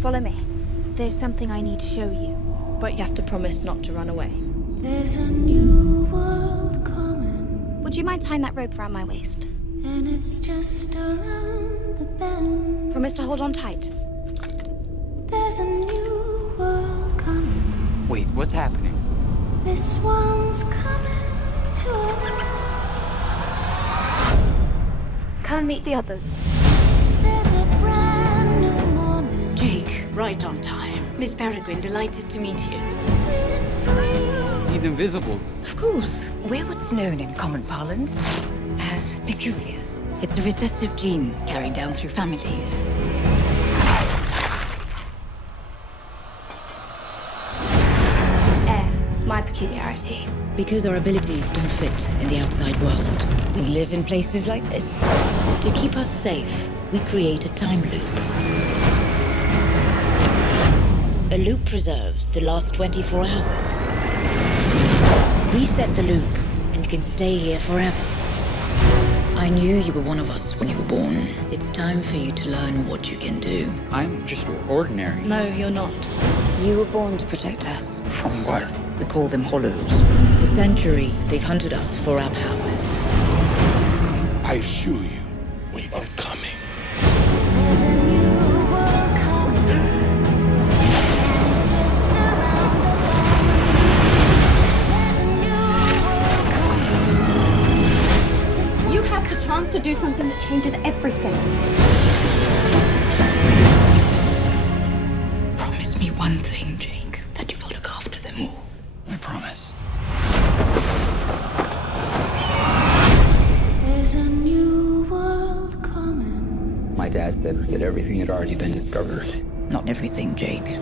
Follow me. There's something I need to show you. But you have to promise not to run away. There's a new world coming. Would you mind tying that rope around my waist? And it's just around the bend. Promise to hold on tight. There's a new world coming. Wait, what's happening? This one's coming to an end. Come meet the others. There's a brand new morning. Jake, right on time. Miss Peregrine, delighted to meet you. Sweet and free. He's invisible. Of course. We're what's known in common parlance as peculiar. It's a recessive gene carried down through families. Air. It's my peculiarity. Because our abilities don't fit in the outside world, we live in places like this. To keep us safe, we create a time loop. A loop preserves the last 24 hours. Reset the loop, and you can stay here forever. I knew you were one of us when you were born. It's time for you to learn what you can do. I'm just ordinary. No, you're not. You were born to protect us. From what? We call them Hollows. For centuries, they've hunted us for our powers. I assure you, we are coming. There's a new world coming. And it's just around the bend. There's a new world coming. This You one's have the chance to do something that changes everything. Promise me one thing, Jake, that you will look after them all. I promise. There's a new world coming. My dad said that everything had already been discovered. Not everything, Jake.